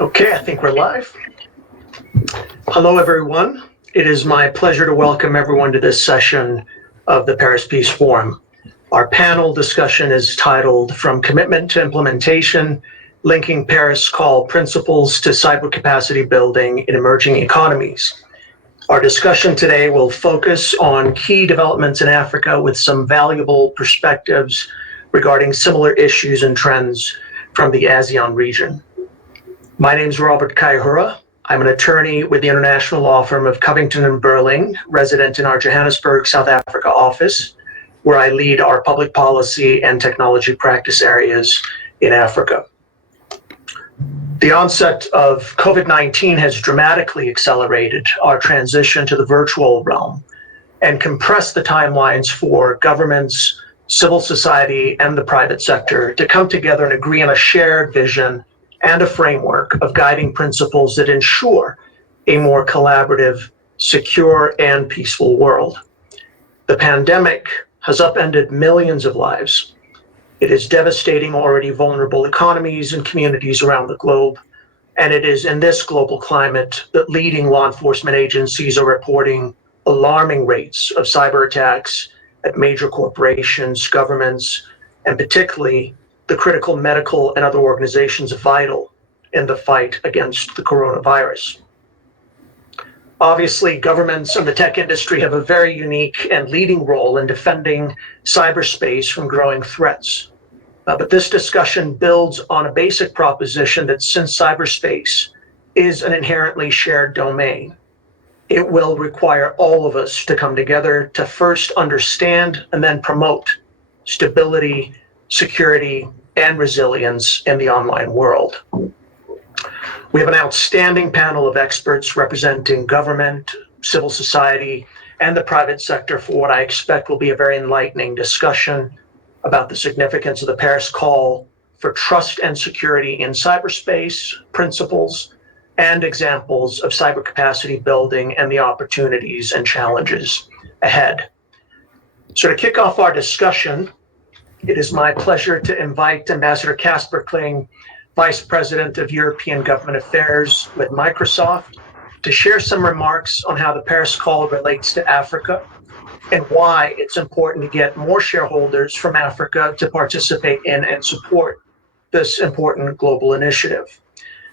Okay, I think we're live. Hello, everyone. It is my pleasure to welcome everyone to this session of the Paris Peace Forum. Our panel discussion is titled From Commitment to Implementation, Linking Paris Call Principles to Cyber Capacity Building in Emerging Economies. Our discussion today will focus on key developments in Africa with some valuable perspectives regarding similar issues and trends from the ASEAN region. My name is Robert Kaihura. I'm an attorney with the international law firm of Covington and Burling, resident in our Johannesburg, South Africa office, where I lead our public policy and technology practice areas in Africa. The onset of COVID-19 has dramatically accelerated our transition to the virtual realm and compressed the timelines for governments, civil society, and the private sector to come together and agree on a shared vision and a framework of guiding principles that ensure a more collaborative, secure, and peaceful world. The pandemic has upended millions of lives. It is devastating already vulnerable economies and communities around the globe. And it is in this global climate that leading law enforcement agencies are reporting alarming rates of cyber attacks at major corporations, governments, and particularly the critical medical and other organizations vital in the fight against the coronavirus. Obviously, governments and the tech industry have a very unique and leading role in defending cyberspace from growing threats. But this discussion builds on a basic proposition that since cyberspace is an inherently shared domain, it will require all of us to come together to first understand and then promote stability, security, and resilience in the online world. We have an outstanding panel of experts representing government, civil society, and the private sector for what I expect will be a very enlightening discussion about the significance of the Paris call for trust and security in cyberspace, principles, and examples of cyber capacity building and the opportunities and challenges ahead. So to kick off our discussion, it is my pleasure to invite Ambassador Casper Kling, Vice President of European Government Affairs with Microsoft, to share some remarks on how the Paris call relates to Africa and why it's important to get more shareholders from Africa to participate in and support this important global initiative.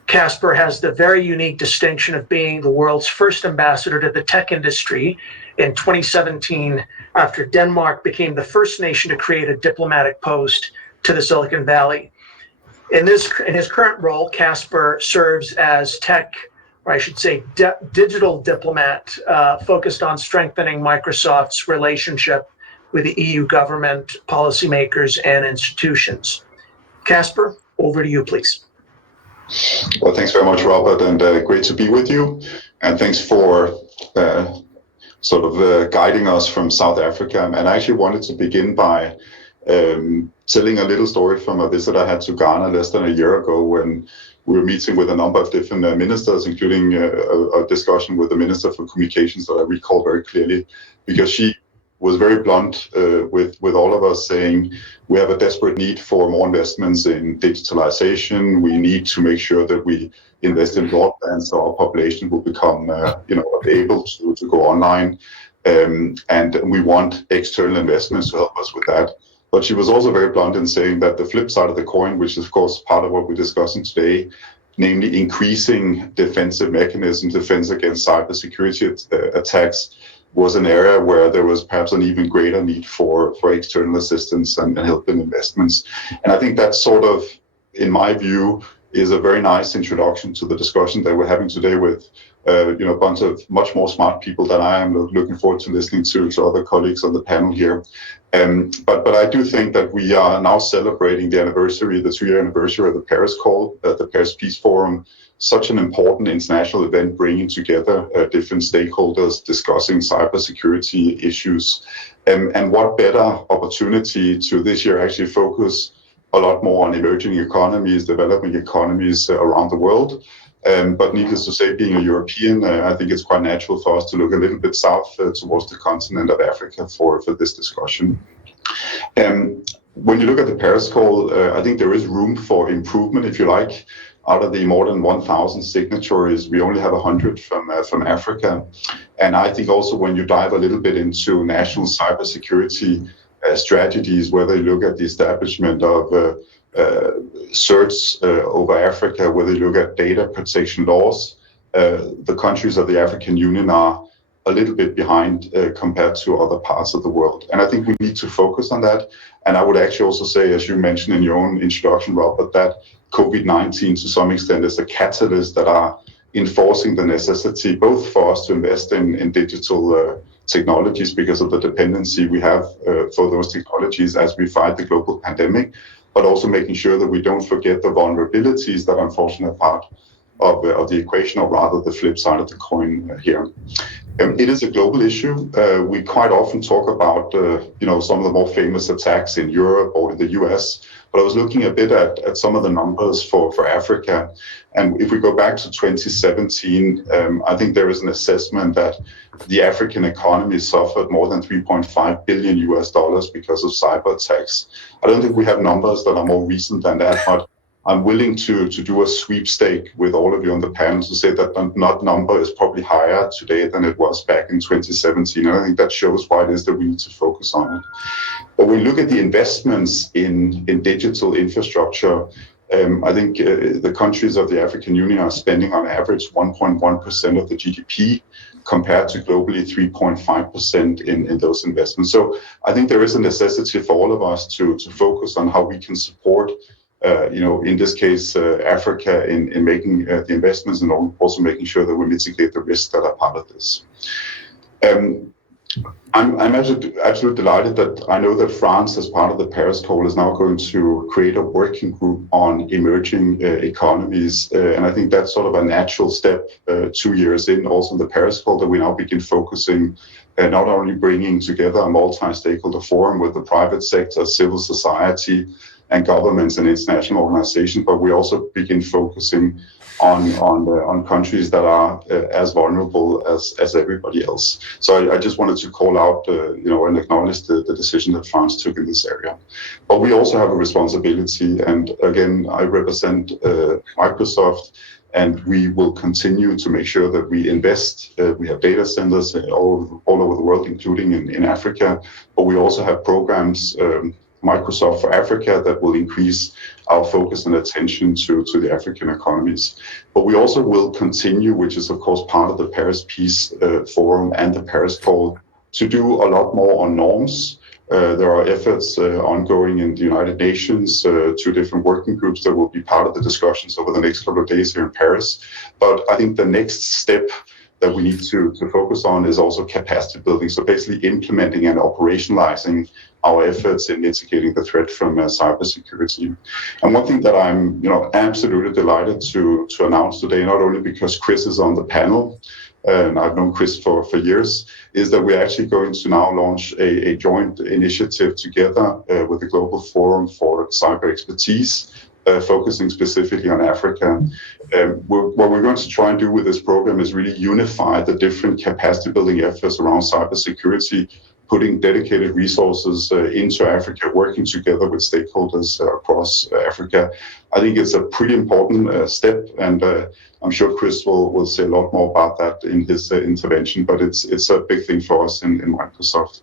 Casper has the very unique distinction of being the world's first ambassador to the tech industry in 2017, after Denmark became the first nation to create a diplomatic post to the Silicon Valley. In his current role, Casper serves as tech, or I should say digital diplomat, focused on strengthening Microsoft's relationship with the EU government, policymakers, and institutions. Casper, over to you, please. Well, thanks very much, Robert, and great to be with you. And thanks for guiding us from South Africa. And I actually wanted to begin by telling a little story from a visit I had to Ghana less than a year ago when we were meeting with a number of different ministers, including a discussion with the Minister for Communications that I recall very clearly, because she was very blunt with all of us, saying we have a desperate need for more investments in digitalization. We need to make sure that we invest in broadband so our population will become able to go online. And we want external investments to help us with that. But she was also very blunt in saying that the flip side of the coin, which is of course part of what we're discussing today, namely increasing defensive mechanisms, defense against cybersecurity attacks, was an area where there was perhaps an even greater need for external assistance and help in investments. And I think that sort of, in my view, is a very nice introduction to the discussion that we're having today with a bunch of much more smart people than I am. Looking forward to listening to other colleagues on the panel here. But I do think that we are now celebrating the 2-year anniversary of the Paris call, the Paris Peace Forum, such an important international event bringing together different stakeholders discussing cybersecurity issues. And what better opportunity to this year actually focus a lot more on emerging economies, developing economies around the world. But needless to say, being a European, I think it's quite natural for us to look a little bit south towards the continent of Africa for this discussion. When you look at the Paris call, I think there is room for improvement, if you like. out of the more than 1,000 signatories, we only have 100 from Africa. And I think also when you dive a little bit into national cybersecurity strategies, whether you look at the establishment of certs over Africa, whether you look at data protection laws, the countries of the African Union are a little bit behind compared to other parts of the world. And I think we need to focus on that. And I would actually also say, as you mentioned in your own introduction, Robert, that COVID-19 to some extent is a catalyst that are enforcing the necessity both for us to invest in digital technologies because of the dependency we have for those technologies as we fight the global pandemic, but also making sure that we don't forget the vulnerabilities that unfortunately are part of the equation, or rather the flip side of the coin here. It is a global issue. We quite often talk about some of the more famous attacks in Europe or in the US, but I was looking a bit at some of the numbers for Africa. And if we go back to 2017, I think there is an assessment that the African economy suffered more than $3.5 billion because of cyber attacks. I don't think we have numbers that are more recent than that, but I'm willing to do a sweepstake with all of you on the panel to say that that number is probably higher today than it was back in 2017. And I think that shows why it is that we need to focus on it. But when we look at the investments in digital infrastructure, I think the countries of the African Union are spending on average 1.1% of the GDP compared to globally 3.5% in those investments. So I think there is a necessity for all of us to focus on how we can support in this case, Africa in making the investments and also making sure that we mitigate the risks that are part of this. I'm absolutely delighted that I know that France, as part of the Paris call, is now going to create a working group on emerging economies. And I think that's sort of a natural step 2 years in, also in the Paris call, that we now begin focusing not only bringing together a multi-stakeholder forum with the private sector, civil society, and governments and international organizations, but we also begin focusing on countries that are as vulnerable as everybody else. So I just wanted to call out, and acknowledge the decision that France took in this area. But we also have a responsibility, and again, I represent Microsoft, and we will continue to make sure that we invest. We have data centers all over the world, including in Africa, but we also have programs, Microsoft for Africa, that will increase our focus and attention to the African economies. But we also will continue, which is of course part of the Paris Peace Forum and the Paris Call, to do a lot more on norms. There are efforts ongoing in the United Nations, 2 different working groups that will be part of the discussions over the next couple of days here in Paris. But I think the next step that we need to focus on is also capacity building. So basically implementing and operationalizing our efforts in mitigating the threat from cybersecurity. And one thing that I'm absolutely delighted to announce today, not only because Chris is on the panel, and I've known Chris for years, is that we're actually going to now launch a joint initiative together with the Global Forum for Cyber Expertise, focusing specifically on Africa. What we're going to try and do with this program is really unify the different capacity building efforts around cybersecurity, putting dedicated resources into Africa, working together with stakeholders across Africa. I think it's a pretty important step, and I'm sure Chris will say a lot more about that in his intervention, but it's a big thing for us in Microsoft.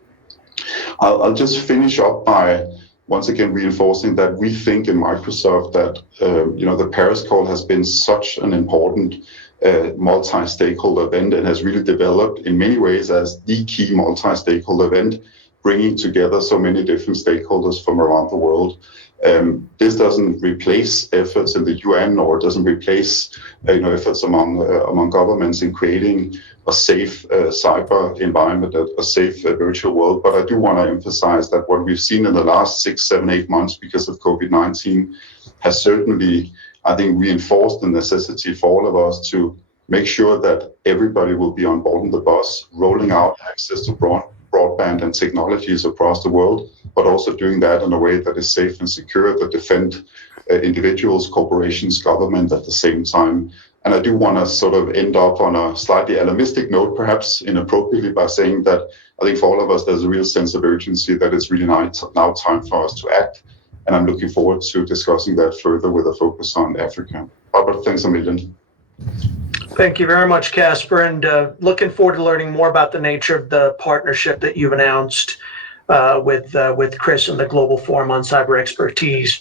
I'll just finish up by once again reinforcing that we think in Microsoft that the Paris Call has been such an important multi-stakeholder event and has really developed in many ways as the key multi-stakeholder event, bringing together so many different stakeholders from around the world. This doesn't replace efforts in the UN, or doesn't replace efforts among governments in creating a safe cyber environment, a safe virtual world. But I do want to emphasize that what we've seen in the last 6, 7, 8 months because of COVID-19 has certainly, I think, reinforced the necessity for all of us to make sure that everybody will be on board in the bus, rolling out access to broadband and technologies across the world, but also doing that in a way that is safe and secure, that defend individuals, corporations, government at the same time. And I do want to sort of end up on a slightly alarmistic note, perhaps inappropriately, by saying that I think for all of us, there's a real sense of urgency that it's really now time for us to act. and I'm looking forward to discussing that further with a focus on Africa. Robert, thanks a million. Thank you very much, Casper, and looking forward to learning more about the nature of the partnership that you've announced with Chris and the Global Forum on Cyber Expertise.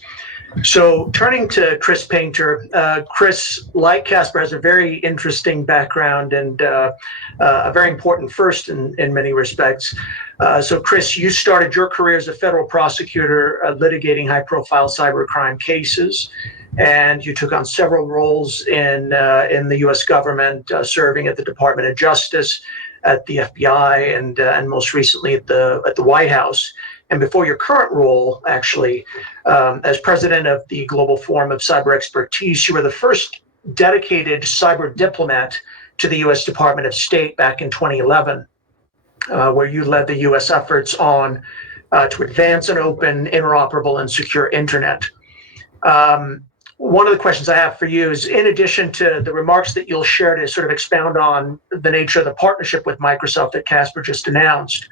So turning to Chris Painter, Chris, like Casper, has a very interesting background and a very important first in many respects. So Chris, you started your career as a federal prosecutor litigating high-profile cybercrime cases, and you took on several roles in the U.S. government, serving at the Department of Justice, at the FBI, and most recently at the White House. And before your current role, actually, as president of the Global Forum of Cyber Expertise, you were the first dedicated cyber diplomat to the U.S. Department of State back in 2011, where you led the U.S. efforts on to advance an open, interoperable, and secure internet. One of the questions I have for you is, in addition to the remarks that you'll share to sort of expound on the nature of the partnership with Microsoft that Casper just announced,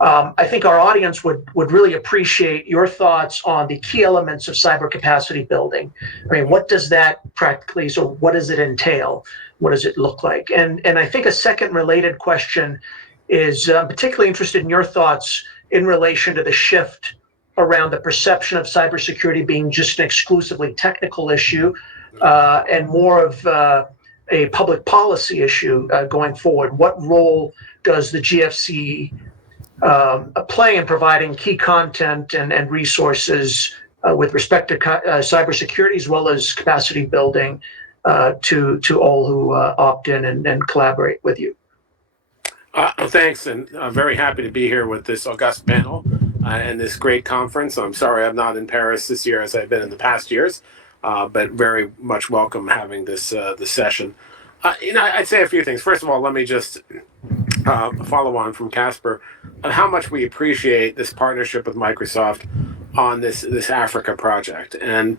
I think our audience would really appreciate your thoughts on the key elements of cyber capacity building. I mean, what does that practically, so what does it entail? What does it look like? And I think a second related question is particularly interested in your thoughts in relation to the shift around the perception of cybersecurity being just an exclusively technical issue and more of a public policy issue going forward. What role does the GFC play in providing key content and resources with respect to cybersecurity as well as capacity building to all who opt in and collaborate with you? Thanks, and I'm very happy to be here with this august panel and this great conference. I'm sorry I'm not in Paris this year as I've been in the past years, but very much welcome having this session. I'd say a few things. First of all, let me just follow on from Casper on how much we appreciate this partnership with Microsoft on this Africa project. And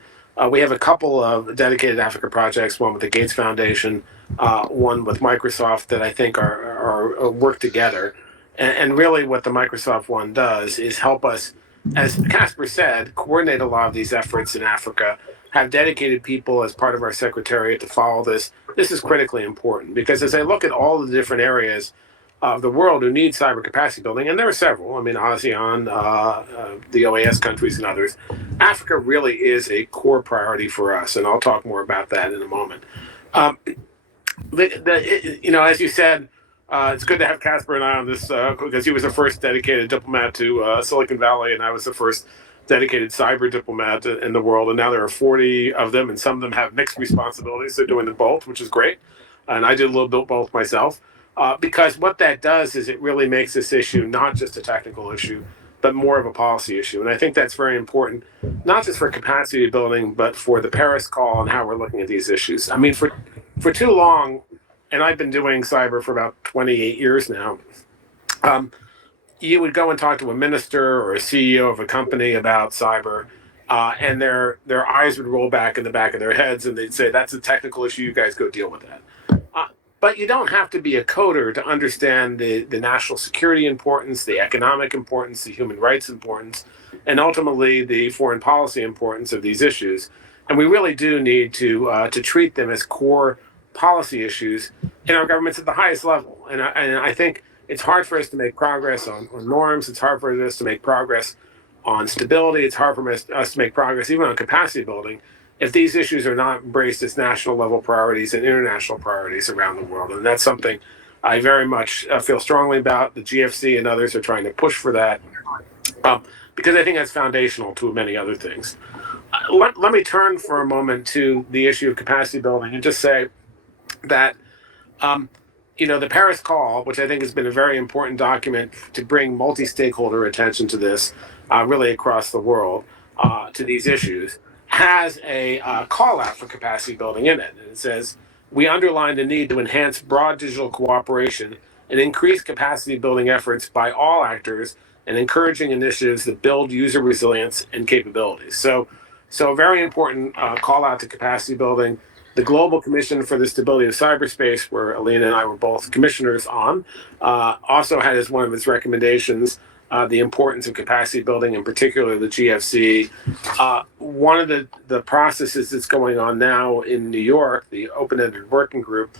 we have a couple of dedicated Africa projects, one with the Gates Foundation, one with Microsoft, that I think are work together. And really what the Microsoft one does is help us, as Casper said, coordinate a lot of these efforts in Africa, have dedicated people as part of our secretariat to follow this. This is critically important because as I look at all the different areas of the world who need cyber capacity building, and there are several, I mean, ASEAN, the OAS countries and others, Africa really is a core priority for us, and I'll talk more about that in a moment. As you said, it's good to have Casper and I on this because he was the first dedicated diplomat to Silicon Valley, and I was the first dedicated cyber diplomat in the world. And now there are 40 of them, and some of them have mixed responsibilities. They're doing them both, which is great. And I did a little bit both myself because what that does is it really makes this issue not just a technical issue, but more of a policy issue. And I think that's very important, not just for capacity building, but for the Paris call and how we're looking at these issues. I mean, for too long, and I've been doing cyber for about 28 years now, you would go and talk to a minister or a CEO of a company about cyber, and their eyes would roll back in the back of their heads, and they'd say, that's a technical issue, you guys go deal with that. But you don't have to be a coder to understand the national security importance, the economic importance, the human rights importance, and ultimately the foreign policy importance of these issues. And we really do need to treat them as core policy issues in our governments at the highest level. And I think it's hard for us to make progress on norms. It's hard for us to make progress on stability. It's hard for us to make progress even on capacity building if these issues are not embraced as national level priorities and international priorities around the world. And that's something I very much feel strongly about. The GFC and others are trying to push for that because I think that's foundational to many other things. Let me turn for a moment to the issue of capacity building and just say that the Paris call, which I think has been a very important document to bring multi-stakeholder attention to this really across the world to these issues, has a call out for capacity building in it. And it says, we underline the need to enhance broad digital cooperation and increase capacity building efforts by all actors and encouraging initiatives that build user resilience and capabilities. So a very important call out to capacity building. The Global Commission for the Stability of Cyberspace, where Alina and I were both commissioners on, also had as one of its recommendations the importance of capacity building, in particular the GFC. One of the processes that's going on now in New York, the open-ended working group,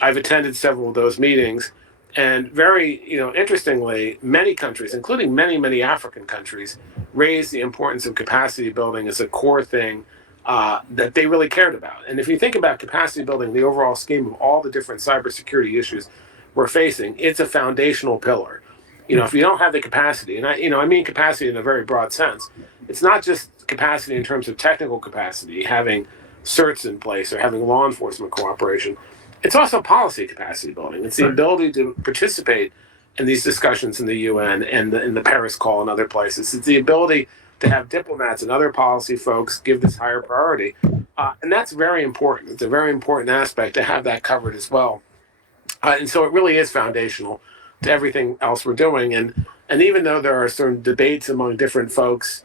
I've attended several of those meetings, and very, interestingly, many countries, including many African countries, raised the importance of capacity building as a core thing that they really cared about. And if you think about capacity building, the overall scheme of all the different cybersecurity issues we're facing, it's a foundational pillar. If you don't have the capacity, and I mean capacity in a very broad sense, it's not just capacity in terms of technical capacity, having certs in place or having law enforcement cooperation. It's also policy capacity building. It's the ability to participate in these discussions in the UN and in the Paris call and other places. It's the ability to have diplomats and other policy folks give this higher priority. And that's very important. It's a very important aspect to have that covered as well. And so it really is foundational to everything else we're doing. And even though there are certain debates among different folks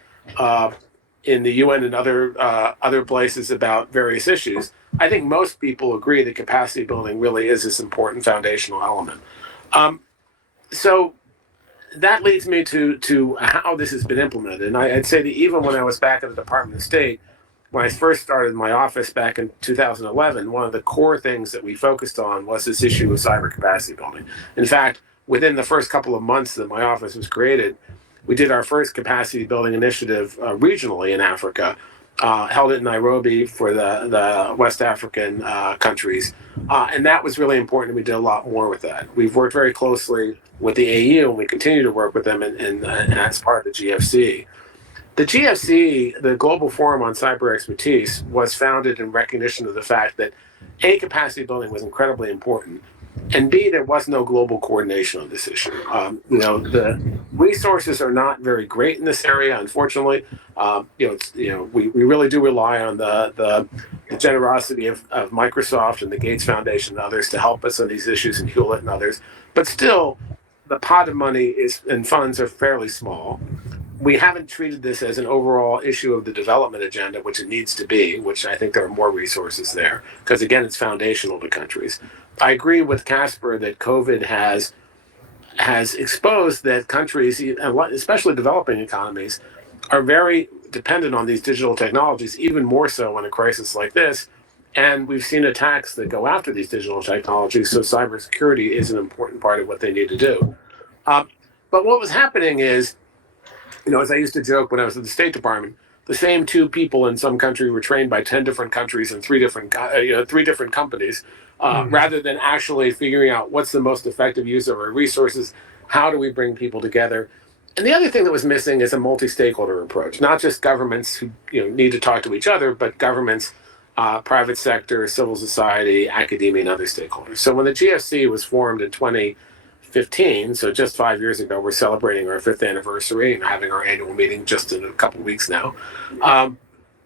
in the UN and other places about various issues, I think most people agree that capacity building really is this important foundational element. So that leads me to how this has been implemented. And I'd say that even when I was back at the Department of State, when I first started my office back in 2011, one of the core things that we focused on was this issue of cyber capacity building. In fact, within the first couple of months that my office was created, we did our first capacity building initiative regionally in Africa, held it in Nairobi for the West African countries. And that was really important. We did a lot more with that. We've worked very closely with the AU, and we continue to work with them and as part of the GFC. The GFC, the Global Forum on Cyber Expertise, was founded in recognition of the fact that A, capacity building was incredibly important, and B, there was no global coordination on this issue. The resources are not very great in this area, unfortunately. We really do rely on the generosity of Microsoft and the Gates Foundation and others to help us on these issues, and Hewlett and others. But still, the pot of money and funds are fairly small. We haven't treated this as an overall issue of the development agenda, which it needs to be, which I think there are more resources there, because again, it's foundational to countries. I agree with Casper that COVID has exposed that countries, especially developing economies, are very dependent on these digital technologies, even more so in a crisis like this. And we've seen attacks that go after these digital technologies, so cybersecurity is an important part of what they need to do. But what was happening is, as I used to joke when I was at the State Department, the same two people in some country were trained by 10 different countries and three different companies, rather than actually figuring out what's the most effective use of our resources, how do we bring people together. And the other thing that was missing is a multi-stakeholder approach, not just governments who need to talk to each other, but governments, private sector, civil society, academia, and other stakeholders. So when the GFC was formed in 2015, so just 5 years ago, we're celebrating our 5th anniversary and having our annual meeting just in a couple of weeks now.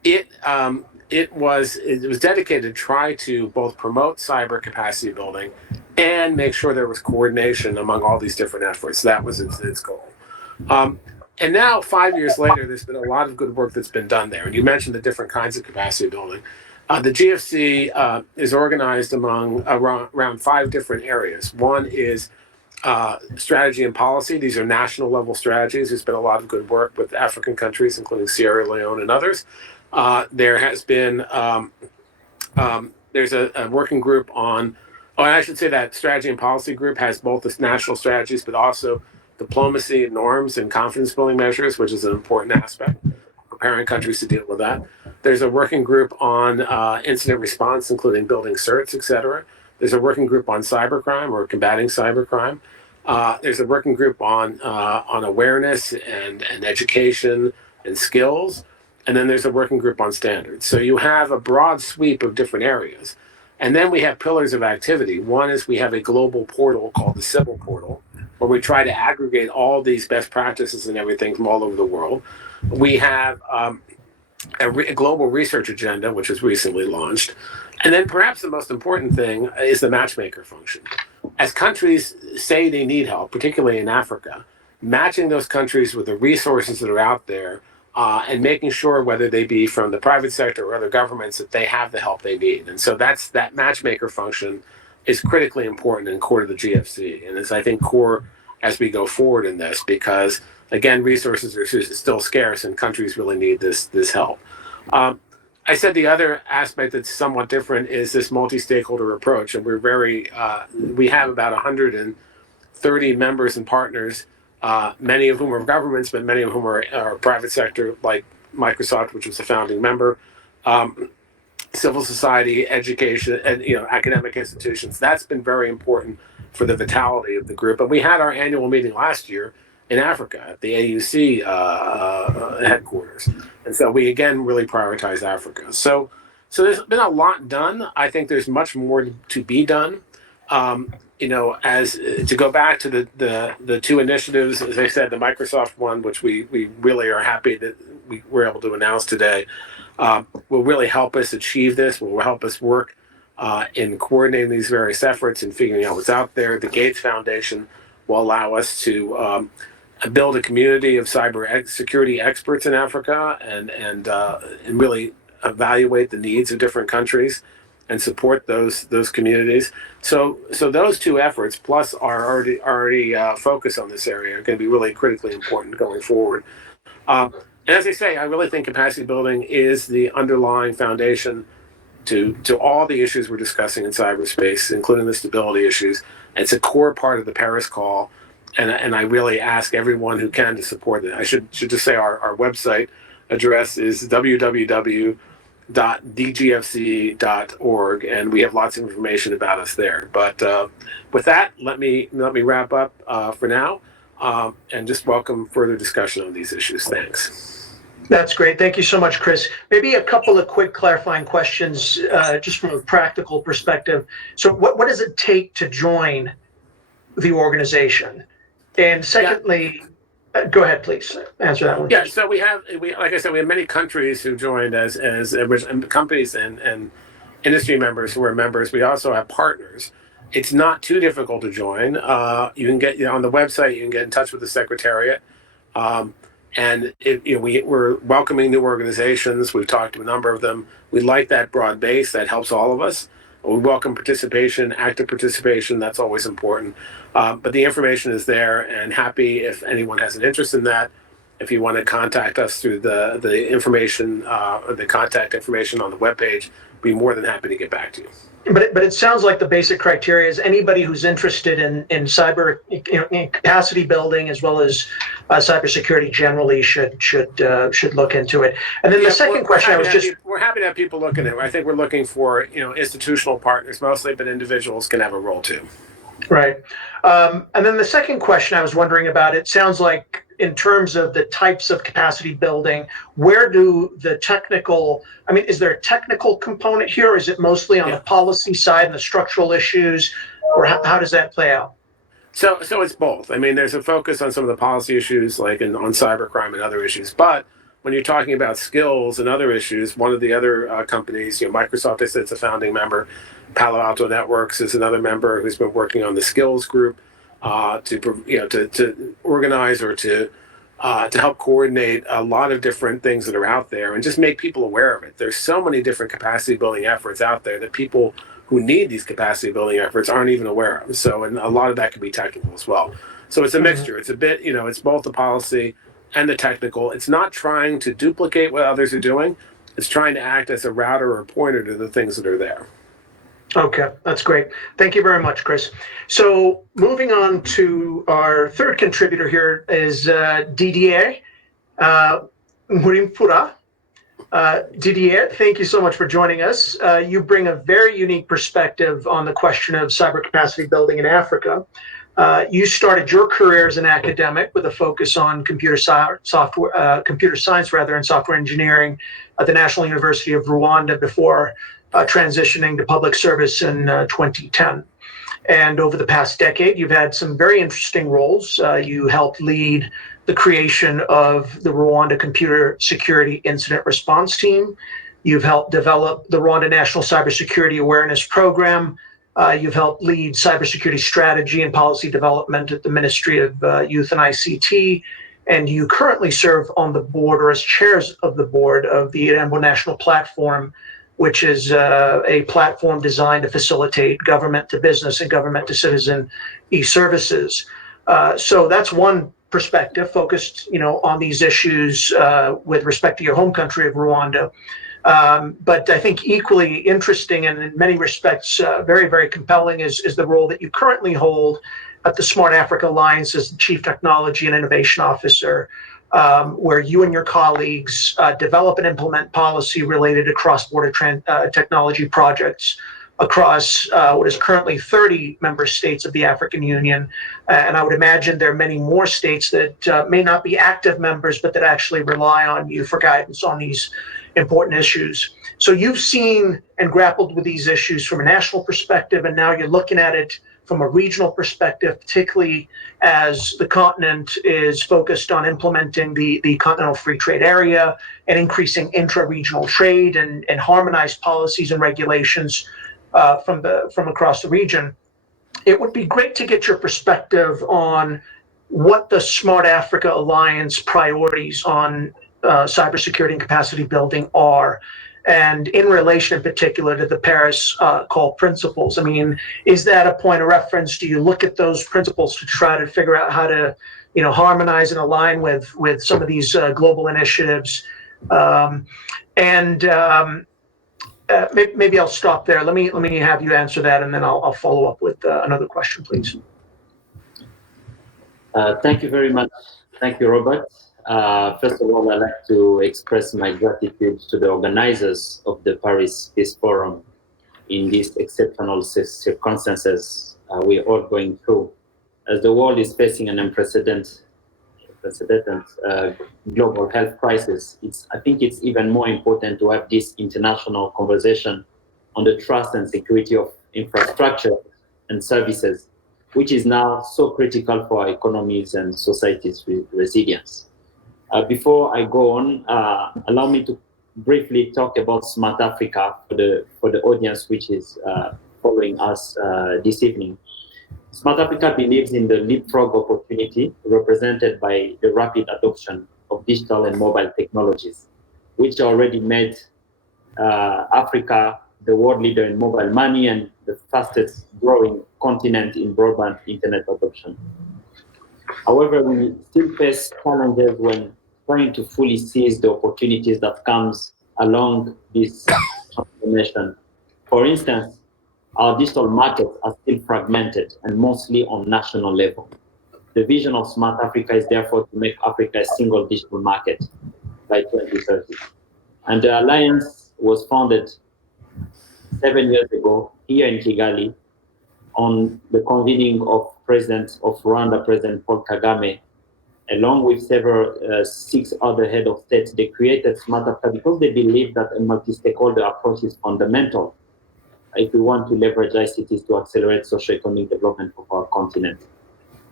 It was dedicated to try to both promote cyber capacity building and make sure there was coordination among all these different efforts. That was its goal. And now, 5 years later, there's been a lot of good work that's been done there. And you mentioned the different kinds of capacity building. The GFC is organized around 5 different areas. One is strategy and policy. These are national level strategies. There's been a lot of good work with African countries, including Sierra Leone and others. There has been, there's a working group on, I should say that strategy and policy group has both the national strategies, but also diplomacy, norms, and confidence building measures, which is an important aspect, preparing countries to deal with that. There's a working group on incident response, including building certs, et cetera. There's a working group on cybercrime or combating cybercrime. There's a working group on awareness and education and skills. And then there's a working group on standards. So you have a broad sweep of different areas. And then we have pillars of activity. One is we have a global portal called the Civil Portal, where we try to aggregate all these best practices and everything from all over the world. We have a global research agenda, which was recently launched. And then perhaps the most important thing is the matchmaker function. As countries say they need help, particularly in Africa, matching those countries with the resources that are out there and making sure, whether they be from the private sector or other governments, that they have the help they need. And so that matchmaker function is critically important and core to the GFC, and is, I think, core as we go forward in this, because again, resources are still scarce and countries really need this help. I said the other aspect that's somewhat different is this multi-stakeholder approach, and we have about 130 members and partners, many of whom are governments, but many of whom are private sector, like Microsoft, which was a founding member, civil society, education, and academic institutions. That's been very important for the vitality of the group. And we had our annual meeting last year in Africa at the AUC headquarters, and so we again really prioritize Africa. So there's been a lot done. I think there's much more to be done. As to go back to the two initiatives, as I said, the Microsoft one, which we really are happy that we were able to announce today, will really help us achieve this, will help us work in coordinating these various efforts and figuring out what's out there. The Gates Foundation will allow us to build a community of cyber security experts in Africa and really evaluate the needs of different countries and support those communities. So those two efforts, plus our already focus on this area, are going to be really critically important going forward. And as I say, I really think capacity building is the underlying foundation to all the issues we're discussing in cyberspace, including the stability issues. It's a core part of the Paris call, and I really ask everyone who can to support it. I should just say our website address is www.dgfc.org, and we have lots of information about us there. But with that, let me wrap up for now, and just welcome further discussion on these issues. Thanks. That's great. Thank you so much, Chris. Maybe a couple of quick clarifying questions, just from a practical perspective. So what does it take to join the organization? And secondly, go ahead, please answer that one. Yeah, so we like I said, we have many countries who joined as companies and industry members who are members. We also have partners. It's not too difficult to join. You can get on the website. You can get in touch with the Secretariat. And we're welcoming new organizations. We've talked to a number of them. We like that broad base. That helps all of us. We welcome participation, active participation. That's always important. But the information is there, and happy if anyone has an interest in that. If you want to contact us through the information, the contact information on the webpage, be more than happy to get back to you. But it sounds like the basic criteria is anybody who's interested in cyber in capacity building as well as cybersecurity generally should look into it. And then the second question we're happy to have people look at it. I think we're looking for institutional partners mostly, but individuals can have a role too. Right. And then the second question I was wondering about, it sounds like in terms of the types of capacity building, where do the technical, is there a technical component here, or is it mostly on the policy side and the structural issues, or how does that play out? So it's both. There's a focus on some of the policy issues, like on cybercrime and other issues, but when you're talking about skills and other issues, one of the other companies, Microsoft, I said, it's a founding member. Palo Alto Networks is another member who's been working on the skills group to organize or to help coordinate a lot of different things that are out there and just make people aware of it. There's so many different capacity building efforts out there that people who need these capacity building efforts aren't even aware of. So, and a lot of that can be technical as well. So it's a mixture. It's a bit, it's both the policy and the technical. It's not trying to duplicate what others are doing. It's trying to act as a router or a pointer to the things that are there. Okay, that's great. Thank you very much, Chris. So moving on to our third contributor here is Didier Murimpura. Didier, thank you so much for joining us. You bring a very unique perspective on the question of cyber capacity building in Africa. You started your career as an academic with a focus on computer science and software engineering at the National University of Rwanda before transitioning to public service in 2010. And over the past decade, you've had some very interesting roles. You helped lead the creation of the Rwanda Computer Security Incident Response Team. You've helped develop the Rwanda National Cybersecurity Awareness Program. You've helped lead cybersecurity strategy and policy development at the Ministry of Youth and ICT. And you currently serve on the board, or as chairs of the board, of the Irembo National Platform, which is a platform designed to facilitate government to business and government to citizen e-services. So that's one perspective focused, on these issues with respect to your home country of Rwanda. But I think equally interesting and in many respects very, very compelling is the role that you currently hold at the Smart Africa Alliance as the Chief Technology and Innovation Officer, where you and your colleagues develop and implement policy related to cross-border technology projects across what is currently 30 member states of the African Union. And I would imagine there are many more states that may not be active members, but that actually rely on you for guidance on these important issues. So you've seen and grappled with these issues from a national perspective, and now you're looking at it from a regional perspective, particularly as the continent is focused on implementing the Continental Free Trade Area and increasing intra-regional trade and harmonized policies and regulations from across the region. It would be great to get your perspective on what the Smart Africa Alliance priorities on cybersecurity and capacity building are, and in relation in particular to the Paris call principles. I mean, is that a point of reference? Do you look at those principles to try to figure out how to, harmonize and align with some of these global initiatives? Maybe I'll stop there. Let me have you answer that, and then I'll follow up with another question, please. Thank you very much. Thank you, Robert. First of all, I'd like to express my gratitude to the organizers of the Paris Peace Forum in these exceptional circumstances we're all going through. As the world is facing an unprecedented global health crisis, I think it's even more important to have this international conversation on the trust and security of infrastructure and services, which is now so critical for our economies and societies' resilience. Before I go on, allow me to briefly talk about Smart Africa for the audience which is following us this evening. Smart Africa believes in the leapfrog opportunity represented by the rapid adoption of digital and mobile technologies, which already made Africa the world leader in mobile money and the fastest growing continent in broadband internet adoption. However, we still face challenges when trying to fully seize the opportunities that comes along this transformation. For instance, our digital markets are still fragmented and mostly on national level. The vision of Smart Africa is therefore to make Africa a single digital market by 2030. And the Alliance was founded 7 years ago here in Kigali on the convening of President of Rwanda, President Paul Kagame, along with several 6 other head of states. They created Smart Africa because they believe that a multi-stakeholder approach is fundamental if we want to leverage ICTs to accelerate socio-economic development of our continent.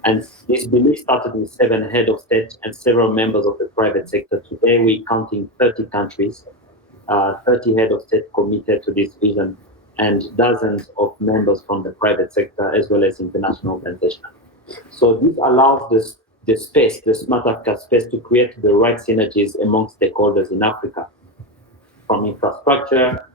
And this belief started with 7 head of state and several members of the private sector. Today, we're counting 30 countries, 30 head of state committed to this vision, and dozens of members from the private sector as well as international organizations. So this allows the space, the Smart Africa space, to create the right synergies among stakeholders in Africa, from infrastructure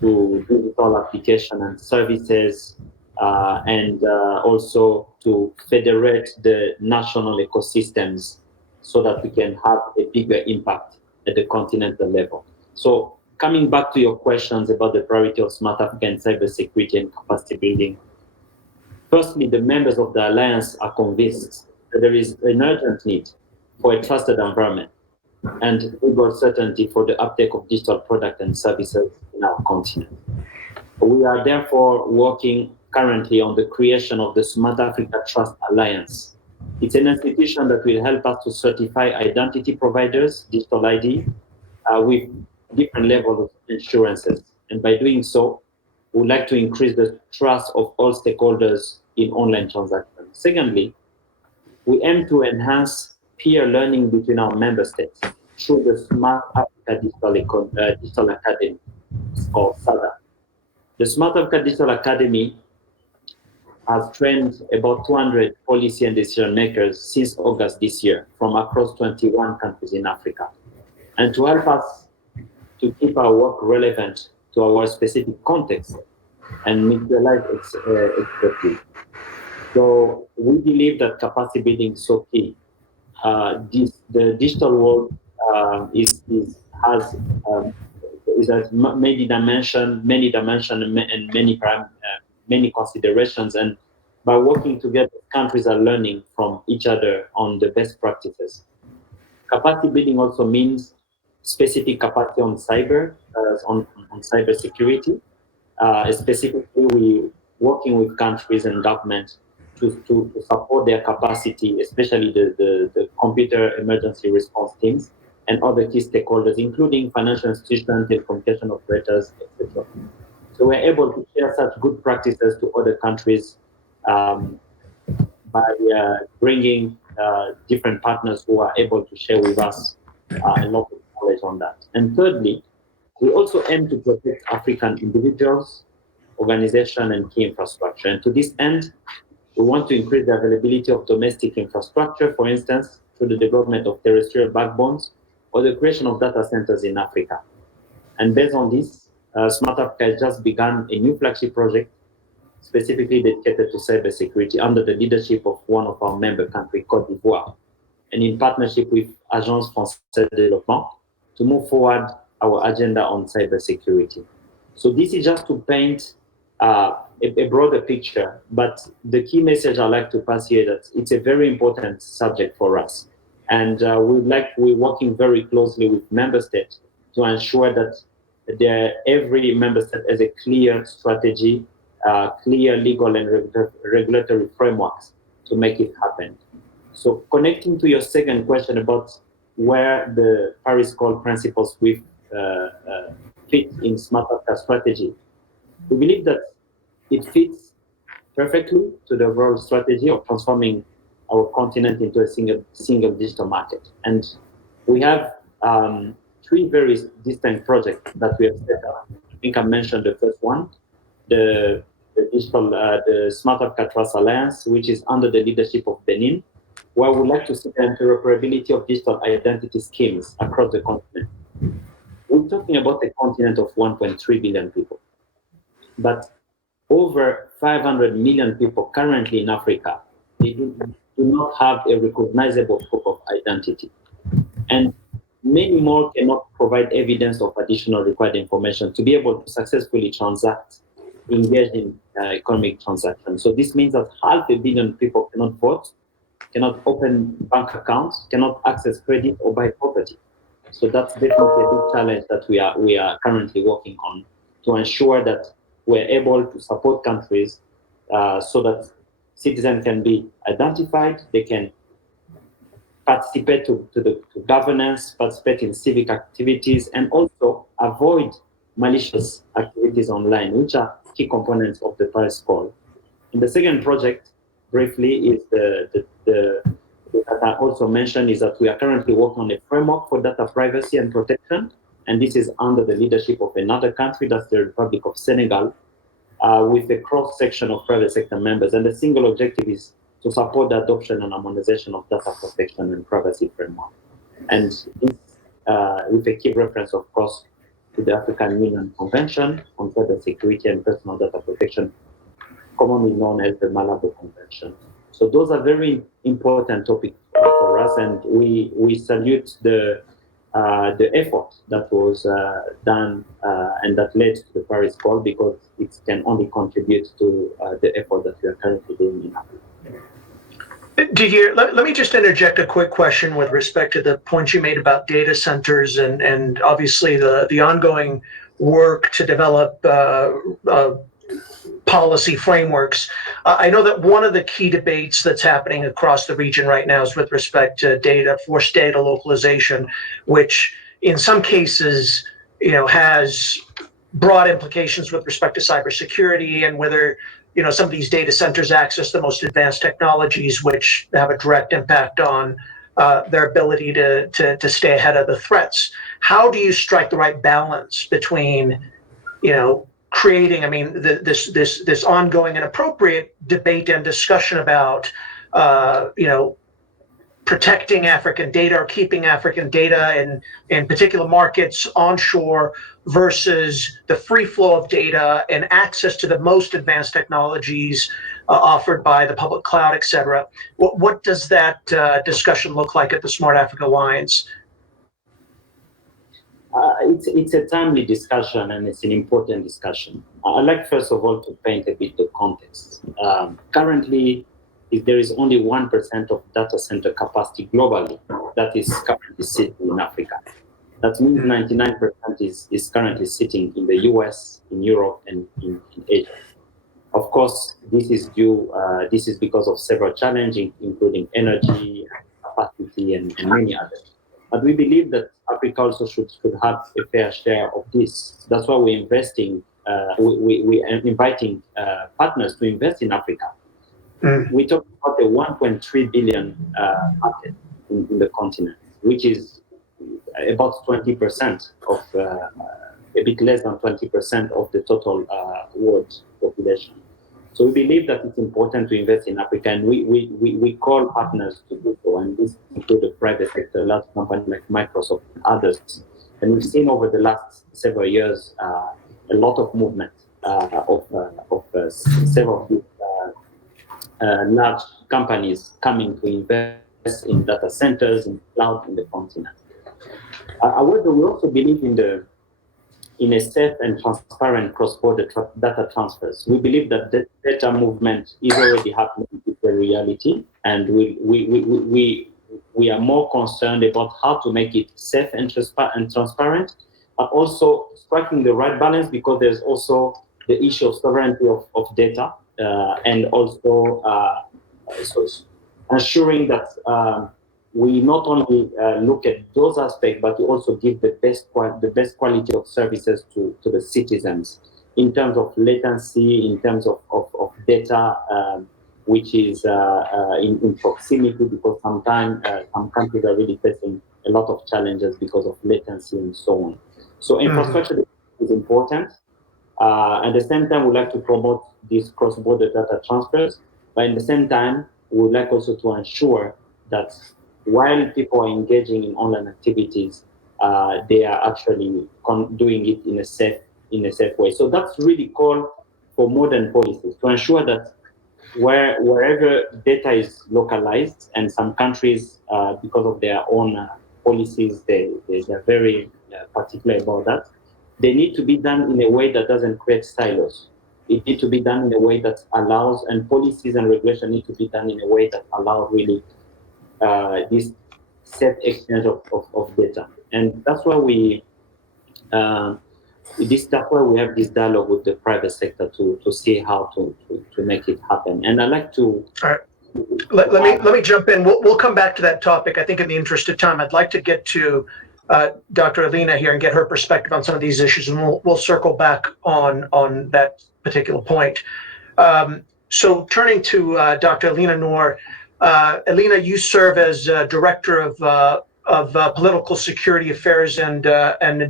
to digital application and services, and also to federate the national ecosystems so that we can have a bigger impact at the continental level. So coming back to your questions about the priority of Smart Africa and cybersecurity and capacity building, firstly, the members of the Alliance are convinced that there is an urgent need for a trusted environment and legal certainty for the uptake of digital products and services in our continent. We are therefore working currently on the creation of the Smart Africa Trust Alliance. It's an institution that will help us to certify identity providers, digital ID, with different levels of insurances. And by doing so, we would like to increase the trust of all stakeholders in online transactions. Secondly, we aim to enhance peer learning between our member states through the Smart Africa Digital Academy, or SADA. The Smart Africa Digital Academy has trained about 200 policy and decision makers since August this year from across 21 countries in Africa. And to help us to keep our work relevant to our specific context and mutualize expertise, So we believe that capacity building is so key. The digital world has many dimensions, and many considerations. And by working together, countries are learning from each other on the best practices. Capacity building also means specific capacity on cyber security. Specifically, we working with countries and governments to support their capacity, especially the computer emergency response teams and other key stakeholders, including financial institutions, telecommunication operators, etc. So we're able to share such good practices to other countries by bringing different partners who are able to share with us a lot of knowledge on that. And thirdly, we also aim to protect African individuals, organizations, and key infrastructure. And to this end, we want to increase the availability of domestic infrastructure, for instance, through the development of terrestrial backbones or the creation of data centers in Africa. And based on this, Smart Africa has just begun a new flagship project specifically dedicated to cybersecurity under the leadership of one of our member countries, Côte d'Ivoire, and in partnership with Agence Française de Développement to move forward our agenda on cybersecurity. So this is just to paint a broader picture, but the key message I'd like to pass here is that it's a very important subject for us. And we're working very closely with member states to ensure that every member state has a clear strategy, clear legal and regulatory frameworks to make it happen. So connecting to your second question about where the Paris Call principles fit in Smart Africa strategy, we believe that it fits perfectly to the overall strategy of transforming our continent into a single digital market. And we have three very distinct projects that we have set up. I think I mentioned the first one, the Smart Africa Trust Alliance, which is under the leadership of Benin, where we would like to see the interoperability of digital identity schemes across the continent. We're talking about a continent of 1.3 billion people, but over 500 million people currently in Africa, they do not have a recognizable proof of identity. And many more cannot provide evidence of additional required information to be able to successfully engage in economic transactions. So this means that 500 million people cannot vote, cannot open bank accounts, cannot access credit or buy property. So that's definitely a big challenge that we are currently working on to ensure that we're able to support countries so that citizens can be identified, they can participate to governance, participate in civic activities, and also avoid malicious activities online, which are key components of the Paris Call. And the second project, briefly, is that I also mentioned is that we are currently working on a framework for data privacy and protection, and this is under the leadership of another country, that's the Republic of Senegal, with a cross-section of private sector members. And the single objective is to support the adoption and harmonization of data protection and privacy framework. And this, with a key reference, of course, to the African Union Convention on Cybersecurity and Personal Data Protection, commonly known as the Malabo Convention. So those are very important topics for us, and we salute the effort that was done and that led to the Paris Call, because it can only contribute to the effort that we are currently doing in Africa. Didier, let me just interject a quick question with respect to the point you made about data centers and obviously the ongoing work to develop policy frameworks. I know that one of the key debates that's happening across the region right now is with respect to forced data localization, which in some cases, has broad implications with respect to cybersecurity and whether some of these data centers access the most advanced technologies, which have a direct impact on their ability to stay ahead of the threats. How do you strike the right balance between, creating, this ongoing and appropriate debate and discussion about, protecting African data or keeping African data in particular markets onshore versus the free flow of data and access to the most advanced technologies offered by the public cloud, et cetera. What does that discussion look like at the Smart Africa Alliance? It's a timely discussion, and it's an important discussion. I'd like, first of all, to paint a bit the context. Currently, there is only 1% of data center capacity globally that is currently sitting in Africa. That means 99% is currently sitting in the US, in Europe, and in Asia. Of course, this is because of several challenges, including energy, capacity, and many others. But we believe that Africa also should have a fair share of this. That's why we're investing, we are inviting partners to invest in Africa. We talk about a 1.3 billion market in the continent, which is about 20% of, a bit less than 20% of the total world population. So we believe that it's important to invest in Africa, and we call partners to do so, and this includes the private sector, large companies like Microsoft and others. And we've seen over the last several years a lot of movement of several large companies coming to invest in data centers and cloud in the continent. However, we also believe in a safe and transparent cross-border data transfers. We believe that the data movement is already happening with the reality, and we are more concerned about how to make it safe and transparent, but also striking the right balance, because there's also the issue of sovereignty of data, and also ensuring that we not only look at those aspects, but we also give the best quality of services to the citizens in terms of latency, in terms of data, which is in proximity, because sometimes some countries are really facing a lot of challenges because of latency and so on. So infrastructure is important. At the same time, we like to promote these cross-border data transfers, but at the same time, we would like also to ensure that while people are engaging in online activities, they are actually doing it in a safe way. So that's really called for modern policies to ensure that wherever data is localized, and some countries, because of their own policies, they're very particular about that. They need to be done in a way that doesn't create silos. It needs to be done in a way that allows, and policies and regulation need to be done in a way that allows really this safe exchange of data. And that's why we have this dialogue with the private sector to see how to make it happen. And I'd like to... All right. Let me jump in. We'll come back to that topic. I think in the interest of time, I'd like to get to Dr. Alina here and get her perspective on some of these issues, and we'll circle back on that particular point. So turning to Dr. Alina Noor, Alina, you serve as Director of Political Security Affairs and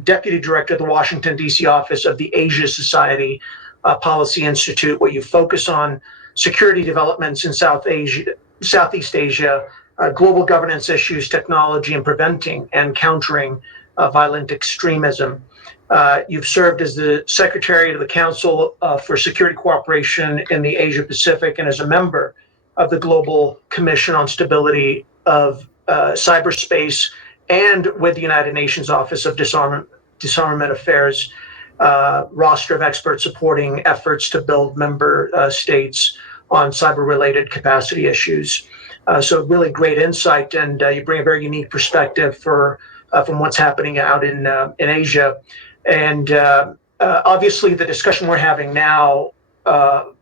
Deputy Director of the Washington, D.C. office of the Asia Society Policy Institute, where you focus on security developments in Southeast Asia, global governance issues, technology, and preventing and countering violent extremism. You've served as the Secretary of the Council for Security Cooperation in the Asia Pacific, and as a member of the Global Commission on Stability of Cyberspace, and with the United Nations Office of Disarmament Affairs roster of experts supporting efforts to build member states on cyber-related capacity issues. So really great insight, and you bring a very unique perspective from what's happening out in Asia. And obviously the discussion we're having now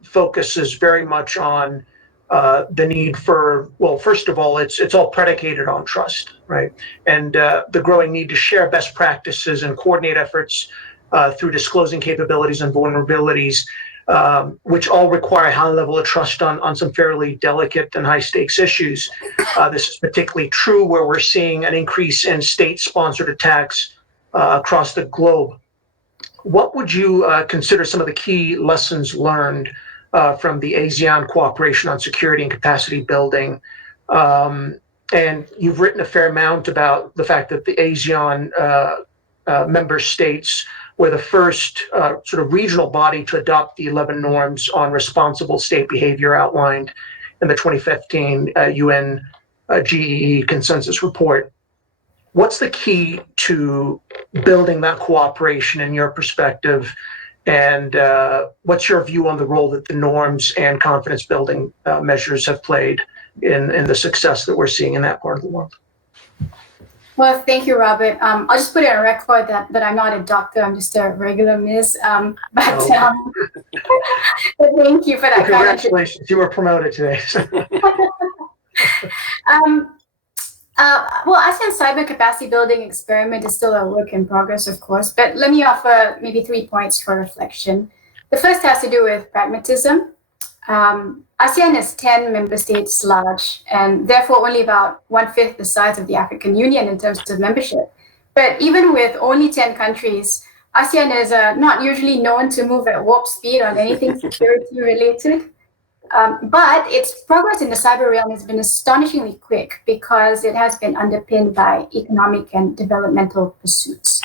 focuses very much on the need for, well, first of all, it's all predicated on trust, right? And the growing need to share best practices and coordinate efforts through disclosing capabilities and vulnerabilities, which all require a high level of trust on some fairly delicate and high stakes issues. This is particularly true where we're seeing an increase in state-sponsored attacks across the globe. What would you consider some of the key lessons learned from the ASEAN cooperation on security and capacity building? And you've written a fair amount about the fact that the ASEAN member states were the first sort of regional body to adopt the 11 norms on responsible state behavior outlined in the 2015 UN GEE consensus report. What's the key to building that cooperation in your perspective? And what's your view on the role that the norms and confidence building measures have played in the success that we're seeing in that part of the world? Well, thank you, Robert. I'll just put it on record that I'm not a doctor. I'm just a regular miss. But thank you for that. Congratulations. You were promoted today. Well, ASEAN cyber capacity building experiment is still a work in progress, of course, but let me offer maybe 3 points for reflection. The first has to do with pragmatism. ASEAN is 10 member states large, and therefore only about 1/5 the size of the African Union in terms of membership. But even with only 10 countries, ASEAN is not usually known to move at warp speed on anything security related. But its progress in the cyber realm has been astonishingly quick because it has been underpinned by economic and developmental pursuits.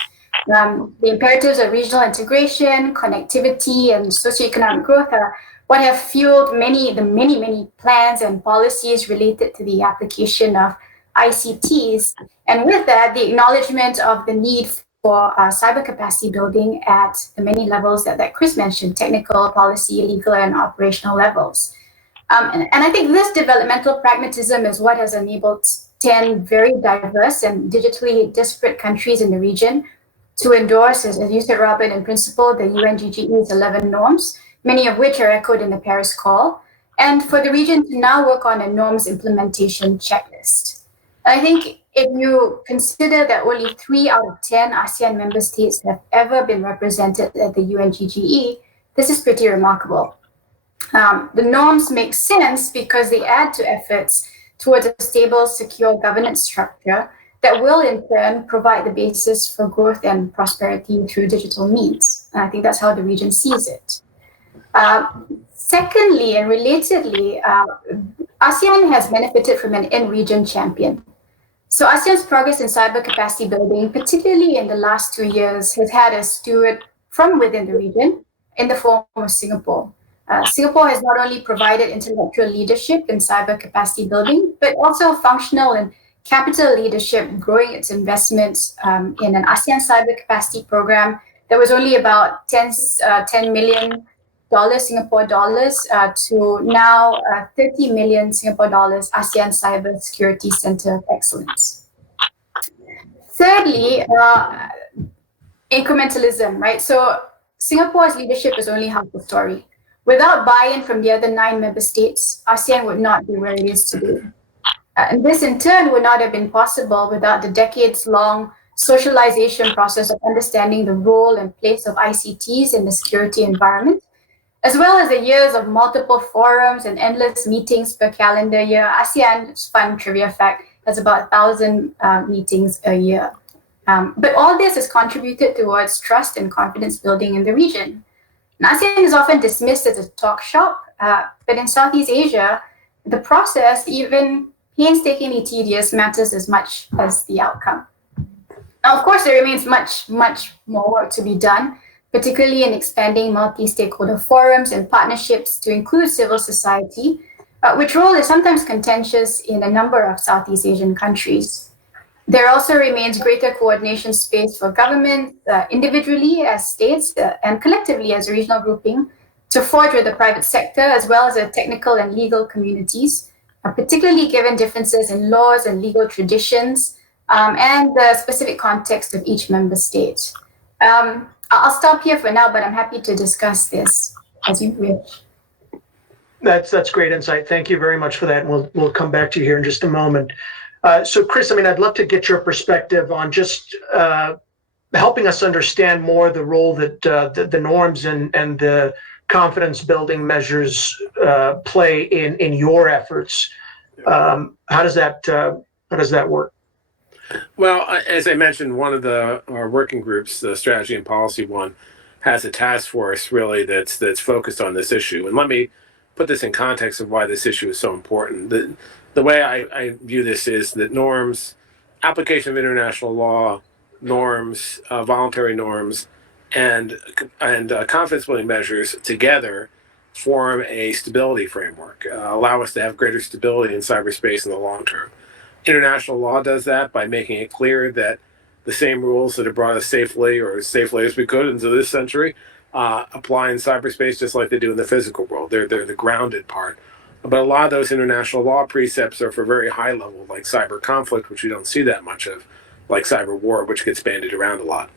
The imperatives of regional integration, connectivity, and socioeconomic growth are what have fueled many plans and policies related to the application of ICTs. And with that, the acknowledgement of the need for cyber capacity building at the many levels that Chris mentioned, technical, policy, legal, and operational levels. And I think this developmental pragmatism is what has enabled 10 very diverse and digitally disparate countries in the region to endorse, as you said, Robert, in principle, the UNGGE's 11 norms, many of which are echoed in the Paris Call, and for the region to now work on a norms implementation checklist. And I think if you consider that only 3 out of 10 ASEAN member states have ever been represented at the UNGGE, this is pretty remarkable. The norms make sense because they add to efforts towards a stable, secure governance structure that will in turn provide the basis for growth and prosperity through digital means. And I think that's how the region sees it. Secondly, and relatedly, ASEAN has benefited from an in-region champion. So ASEAN's progress in cyber capacity building, particularly in the last 2 years, has had a steward from within the region in the form of Singapore. Singapore has not only provided intellectual leadership in cyber capacity building, but also functional and capital leadership, growing its investments in an ASEAN cyber capacity program that was only about 10 million Singapore dollars to now 30 million Singapore dollars ASEAN Cyber Security Center of Excellence. Thirdly, incrementalism, right? So Singapore's leadership is only half the story. Without buy-in from the other 9 member states, ASEAN would not be where it is today. And this in turn would not have been possible without the decades-long socialization process of understanding the role and place of ICTs in the security environment, as well as the years of multiple forums and endless meetings per calendar year. ASEAN, fun trivia fact, has about 1,000 meetings a year. But all this has contributed towards trust and confidence building in the region. ASEAN is often dismissed as a talk shop, but in Southeast Asia, the process, even painstakingly tedious, matters as much as the outcome. Now, of course, there remains much more work to be done, particularly in expanding multi-stakeholder forums and partnerships to include civil society, which role is sometimes contentious in a number of Southeast Asian countries. There also remains greater coordination space for government, individually as states, and collectively as a regional grouping, to forge with the private sector as well as the technical and legal communities, particularly given differences in laws and legal traditions and the specific context of each member state. I'll stop here for now, but I'm happy to discuss this as you wish. That's great insight. Thank you very much for that. And we'll come back to you here in just a moment. So Chris, I'd love to get your perspective on just helping us understand more the role that the norms and the confidence building measures play in your efforts. How does that work? Well, as I mentioned, one of our working groups, the strategy and policy one, has a task force really that's focused on this issue. And let me put this in context of why this issue is so important. The way I view this is that norms, application of international law, norms, voluntary norms, and confidence building measures together form a stability framework, allow us to have greater stability in cyberspace in the long term. International law does that by making it clear that the same rules that have brought us safely, or as safely as we could into this century, apply in cyberspace just like they do in the physical world. They're the grounded part. But a lot of those international law precepts are for very high level, like cyber conflict, which we don't see that much of, like cyber war, which gets bandied around a lot.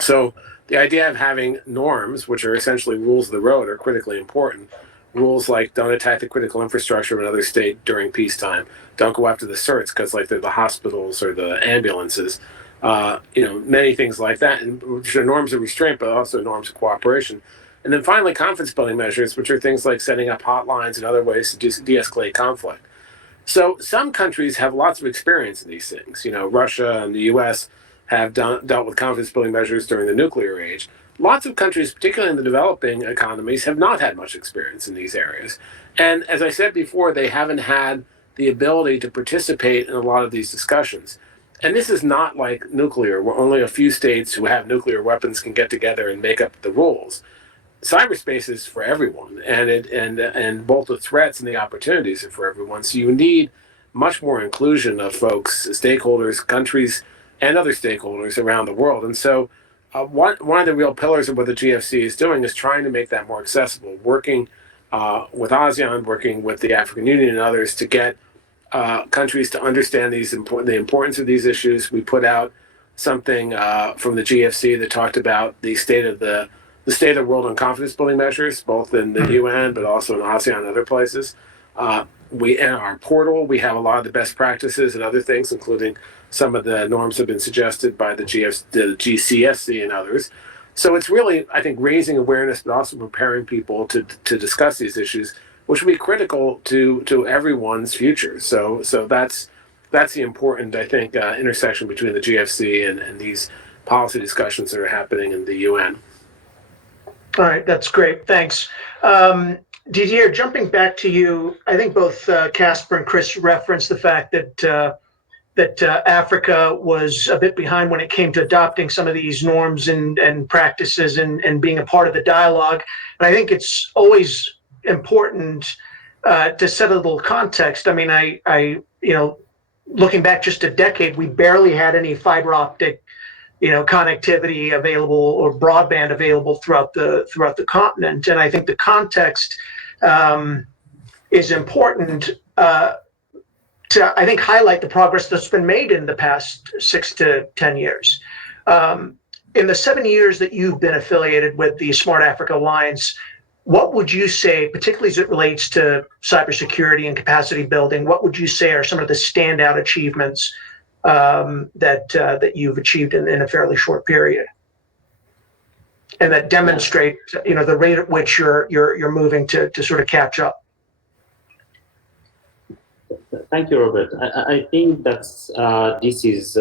So the idea of having norms, which are essentially rules of the road, are critically important. Rules like don't attack the critical infrastructure of another state during peacetime. Don't go after the certs because like they're the hospitals or the ambulances. Many things like that, and which are norms of restraint, but also norms of cooperation. And then finally, confidence building measures, which are things like setting up hotlines and other ways to de-escalate conflict. So some countries have lots of experience in these things. Russia and the US have dealt with confidence building measures during the nuclear age. Lots of countries, particularly in the developing economies, have not had much experience in these areas. And as I said before, they haven't had the ability to participate in a lot of these discussions. And this is not like nuclear, where only a few states who have nuclear weapons can get together and make up the rules. Cyberspace is for everyone, and both the threats and the opportunities are for everyone. So you need much more inclusion of folks, stakeholders, countries, and other stakeholders around the world. And so one of the real pillars of what the GFC is doing is trying to make that more accessible, working with ASEAN, working with the African Union and others to get countries to understand the importance of these issues. We put out something from the GFC that talked about the state of the world on confidence building measures, both in the UN but also in ASEAN and other places. In our portal, we have a lot of the best practices and other things, including some of the norms have been suggested by the GCSC and others. So it's really, I think, raising awareness, but also preparing people to discuss these issues, which will be critical to everyone's future. So that's the important, I think, intersection between the GFC and these policy discussions that are happening in the UN. All right, that's great. Thanks. Didier, jumping back to you, I think both Casper and Chris referenced the fact that Africa was a bit behind when it came to adopting some of these norms and practices and being a part of the dialogue. And I think it's always important to set a little context. I mean, I looking back just a decade, we barely had any fiber optic connectivity available or broadband available throughout the continent. And I think the context is important to, I think, highlight the progress that's been made in the past 6 to 10 years. In the 7 years that you've been affiliated with the Smart Africa Alliance, what would you say, particularly as it relates to cybersecurity and capacity building, what would you say are some of the standout achievements that you've achieved in a fairly short period, and that demonstrate the rate at which you're moving to sort of catch up? Thank you, Robert. I think that's this is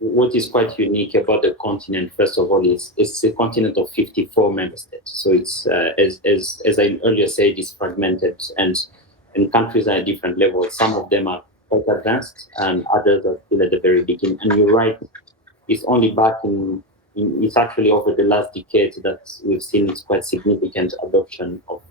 what is quite unique about the continent. First of all, it's a continent of 54 member states. So it's as I earlier said, it's fragmented, and countries are at different levels. Some of them are quite advanced, and others are still at the very beginning. And you're right, it's only back it's actually over the last decade that we've seen quite significant adoption of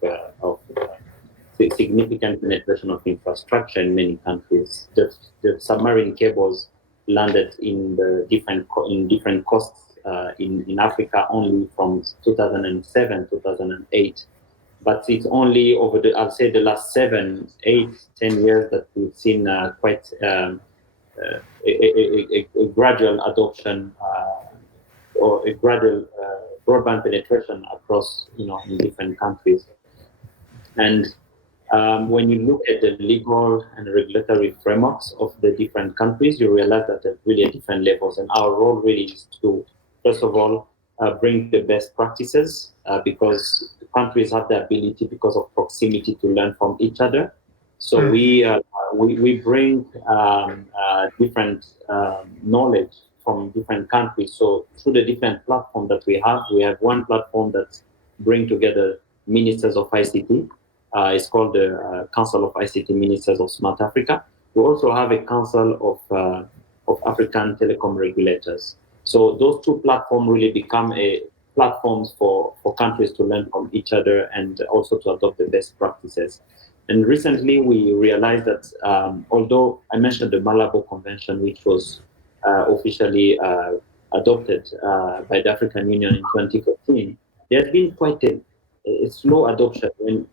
significant penetration of infrastructure in many countries. The submarine cables landed in different coasts in Africa only from 2007, 2008. But it's only over the last 7, 8, 10 years that we've seen quite a gradual adoption or a gradual broadband penetration across, in different countries. And when you look at the legal and regulatory frameworks of the different countries, you realize that they're really at different levels. And our role really is to, first of all, bring the best practices because countries have the ability, because of proximity, to learn from each other. So we bring different knowledge from different countries. So through the different platforms that we have one platform that brings together ministers of ICT. It's called the Council of ICT Ministers of Smart Africa. We also have a Council of African Telecom Regulators. So those two platforms really become platforms for countries to learn from each other and also to adopt the best practices. And recently we realized that although I mentioned the Malabo Convention, which was officially adopted by the African Union in 2014, there has been quite a slow adoption. When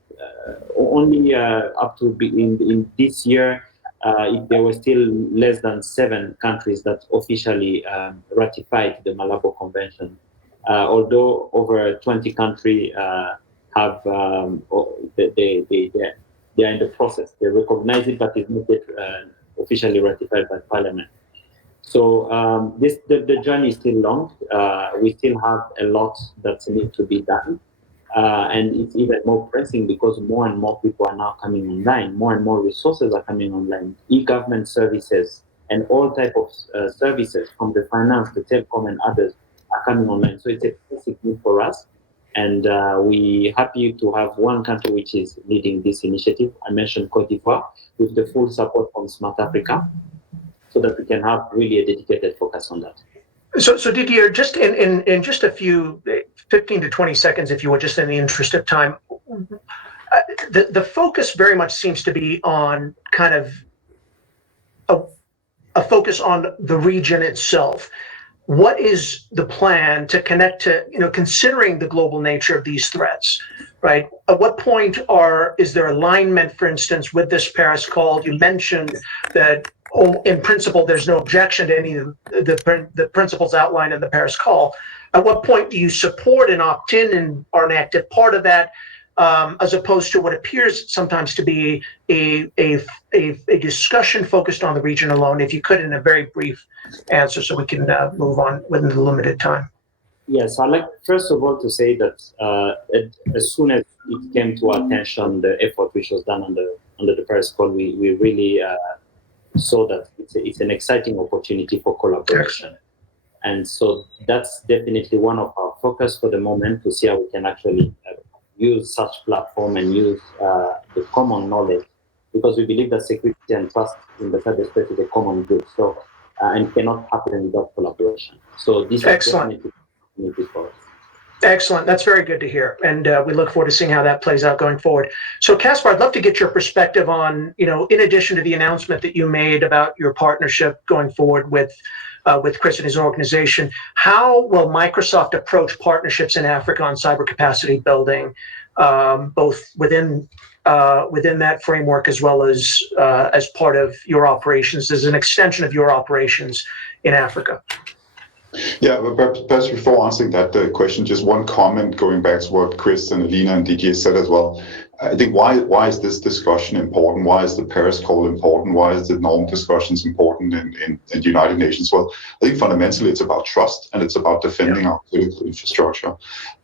only up to in this year, there were still less than 7 countries that officially ratified the Malabo Convention. Although over 20 countries have they are in the process. They recognize it, but it's not yet officially ratified by Parliament. So the journey is still long. We still have a lot that needs to be done. And it's even more pressing because more and more people are now coming online. More and more resources are coming online. E-government services and all types of services from the finance, the telecom and others are coming online. So it's a basic need for us. And we're happy to have one country which is leading this initiative. I mentioned Cote d'Ivoire with the full support from Smart Africa so that we can have really a dedicated focus on that. So Didier, just in just a few 15 to 20 seconds, if you would, just in the interest of time, the focus very much seems to be on kind of a focus on the region itself. What is the plan to connect to, considering the global nature of these threats, right? At what point is there alignment, for instance, with this Paris call? You mentioned that in principle, there's no objection to any of the principles outlined in the Paris call. At what point do you support and opt in and are an active part of that, as opposed to what appears sometimes to be a discussion focused on the region alone? If you could, in a very brief answer, so we can move on within the limited time. Yes, I'd like first of all to say that as soon as it came to our attention, the effort which was done under the Paris call, we really saw that it's an exciting opportunity for collaboration. And so that's definitely one of our focus for the moment, to see how we can actually use such platform and use the common knowledge, because we believe that security and trust in the cyberspace is a common good. So and cannot happen without collaboration. So this is definitely an opportunity for us. Excellent. That's very good to hear. And we look forward to seeing how that plays out going forward. So Caspar, I'd love to get your perspective on, in addition to the announcement that you made about your partnership going forward with Chris and his organization, how will Microsoft approach partnerships in Africa on cyber capacity building, both within that framework as well as part of your operations, as an extension of your operations in Africa? Yeah, but perhaps before answering that question, just one comment going back to what Chris and Alina and Didier said as well. I think why is this discussion important? Why is the Paris call important? Why is the norm discussions important in the United Nations? Well, I think fundamentally it's about trust, and it's about defending our critical infrastructure.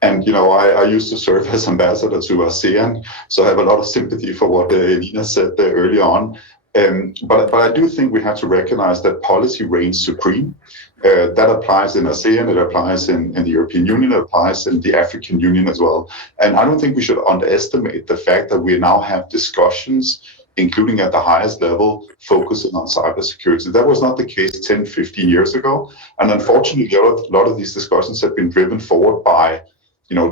And I used to serve as ambassador to ASEAN, so I have a lot of sympathy for what Alina said there early on. But I do think we have to recognize that policy reigns supreme. That applies in ASEAN, it applies in the European Union, it applies in the African Union as well. And I don't think we should underestimate the fact that we now have discussions, including at the highest level, focusing on cybersecurity. That was not the case 10, 15 years ago. And unfortunately, a lot of these discussions have been driven forward by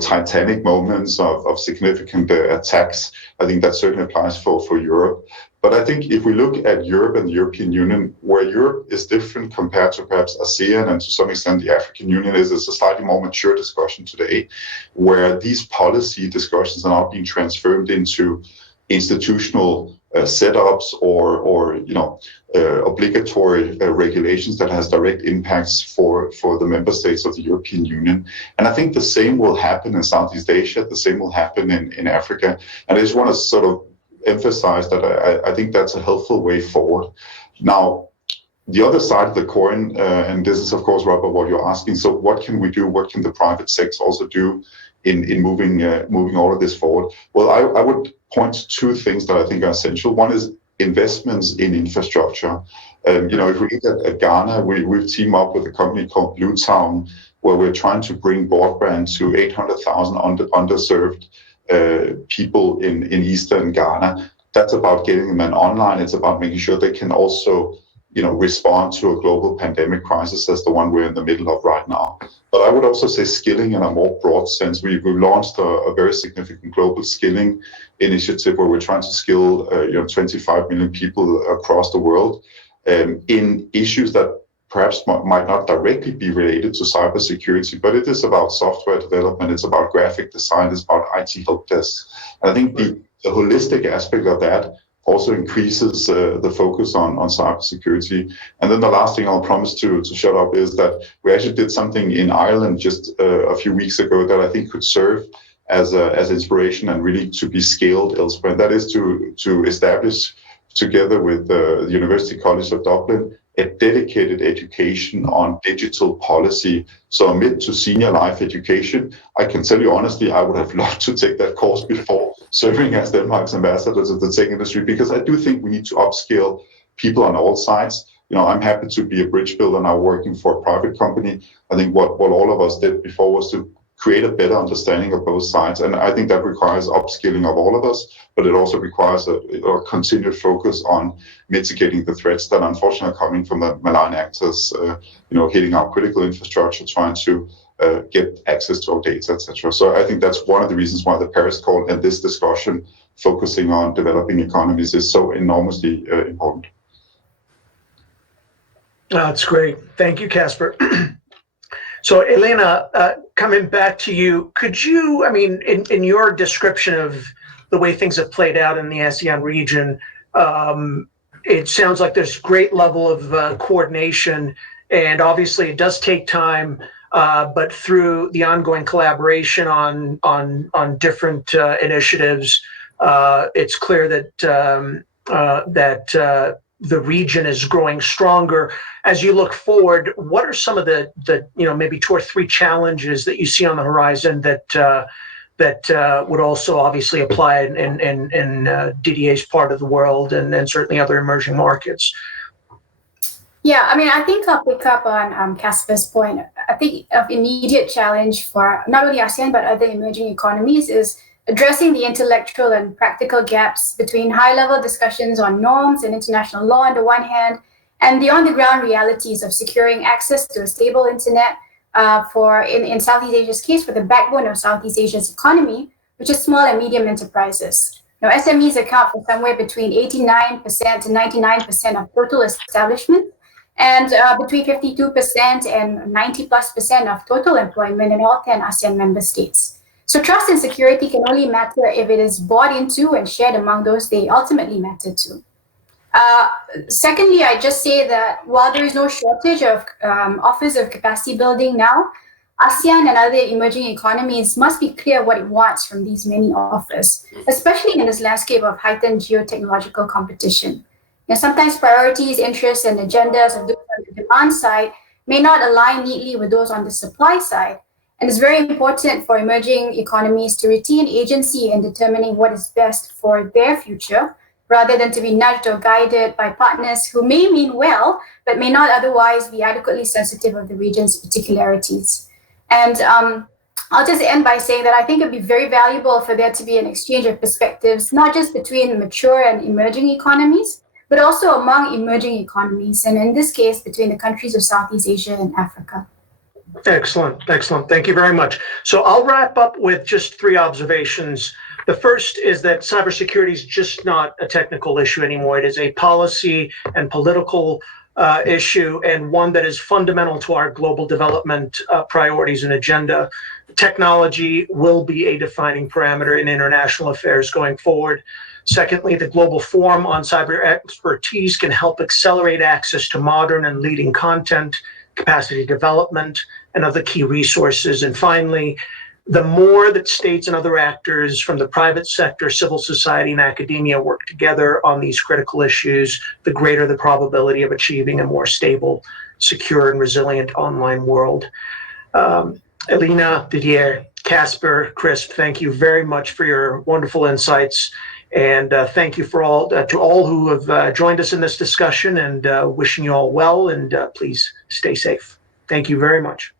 titanic moments of significant attacks. I think that certainly applies for Europe. But I think if we look at Europe and the European Union, where Europe is different compared to perhaps ASEAN and to some extent the African Union, is a slightly more mature discussion today, where these policy discussions are now being transformed into institutional setups or obligatory regulations that has direct impacts for the member states of the European Union. And I think the same will happen in Southeast Asia, the same will happen in Africa. And I just want to sort of emphasize that I think that's a helpful way forward. Now, the other side of the coin, and this is of course, Robert, what you're asking, so what can we do? What can the private sector also do in moving all of this forward? Well, I would point to two things that I think are essential. One is investments in infrastructure. If we look at Ghana, we've teamed up with a company called Blue Town, where we're trying to bring broadband to 800,000 underserved people in eastern Ghana. That's about getting them online. It's about making sure they can also respond to a global pandemic crisis as the one we're in the middle of right now. But I would also say skilling in a more broad sense. We've launched a very significant global skilling initiative where we're trying to skill 25 million people across the world in issues that perhaps might not directly be related to cybersecurity, but it is about software development, it's about graphic design, it's about IT help desks. And I think the holistic aspect of that also increases the focus on cybersecurity. And then the last thing I'll promise to shut up is that we actually did something in Ireland just a few weeks ago that I think could serve as inspiration and really to be scaled elsewhere. And that is to establish, together with the University College of Dublin, a dedicated education on digital policy, so mid to senior life education. I can tell you honestly, I would have loved to take that course before serving as Denmark's ambassador to the tech industry, because I do think we need to upskill people on all sides. I'm happy to be a bridge builder now working for a private company. I think what all of us did before was to create a better understanding of both sides. And I think that requires upskilling of all of us, but it also requires a continued focus on mitigating the threats that unfortunately are coming from the malign actors, hitting our critical infrastructure, trying to get access to our data, etc. So I think that's one of the reasons why the Paris call and this discussion focusing on developing economies is so enormously important. That's great. Thank you, Casper. So, Elena, coming back to you, could you, in your description of the way things have played out in the ASEAN region, it sounds like there's great level of coordination, and obviously it does take time, but through the ongoing collaboration on different initiatives, it's clear that the region is growing stronger. As you look forward, what are some of the maybe 2 or 3 challenges that you see on the horizon that would also obviously apply in Didier's part of the world and certainly other emerging markets? Yeah, I think I'll pick up on Casper's point. I think an immediate challenge for not only ASEAN but other emerging economies is addressing the intellectual and practical gaps between high-level discussions on norms and international law on the one hand, and the on-the-ground realities of securing access to a stable internet in Southeast Asia's case, for the backbone of Southeast Asia's economy, which is small and medium enterprises. Now, SMEs account for somewhere between 89% to 99% of total establishments, and between 52% and 90+% of total employment in all 10 ASEAN member states. So trust and security can only matter if it is bought into and shared among those they ultimately matter to. Secondly, I just say that while there is no shortage of offers of capacity building now, ASEAN and other emerging economies must be clear what it wants from these many offers, especially in this landscape of heightened geotechnological competition. Sometimes priorities, interests, and agendas of those on the demand side may not align neatly with those on the supply side. And it's very important for emerging economies to retain agency in determining what is best for their future, rather than to be nudged or guided by partners who may mean well, but may not otherwise be adequately sensitive of the region's particularities. And I'll just end by saying that I think it'd be very valuable for there to be an exchange of perspectives, not just between mature and emerging economies, but also among emerging economies, and in this case, between the countries of Southeast Asia and Africa. Excellent. Thank you very much. So I'll wrap up with just 3 observations. The first is that cybersecurity is just not a technical issue anymore. It is a policy and political issue, and one that is fundamental to our global development priorities and agenda. Technology will be a defining parameter in international affairs going forward. Secondly, the Global Forum on Cyber Expertise can help accelerate access to modern and leading content, capacity development, and other key resources. And finally, the more that states and other actors from the private sector, civil society, and academia work together on these critical issues, the greater the probability of achieving a more stable, secure, and resilient online world. Elena, Didier, Casper, Chris, thank you very much for your wonderful insights. And thank you to all who have joined us in this discussion, and wishing you all well, and please stay safe. Thank you very much.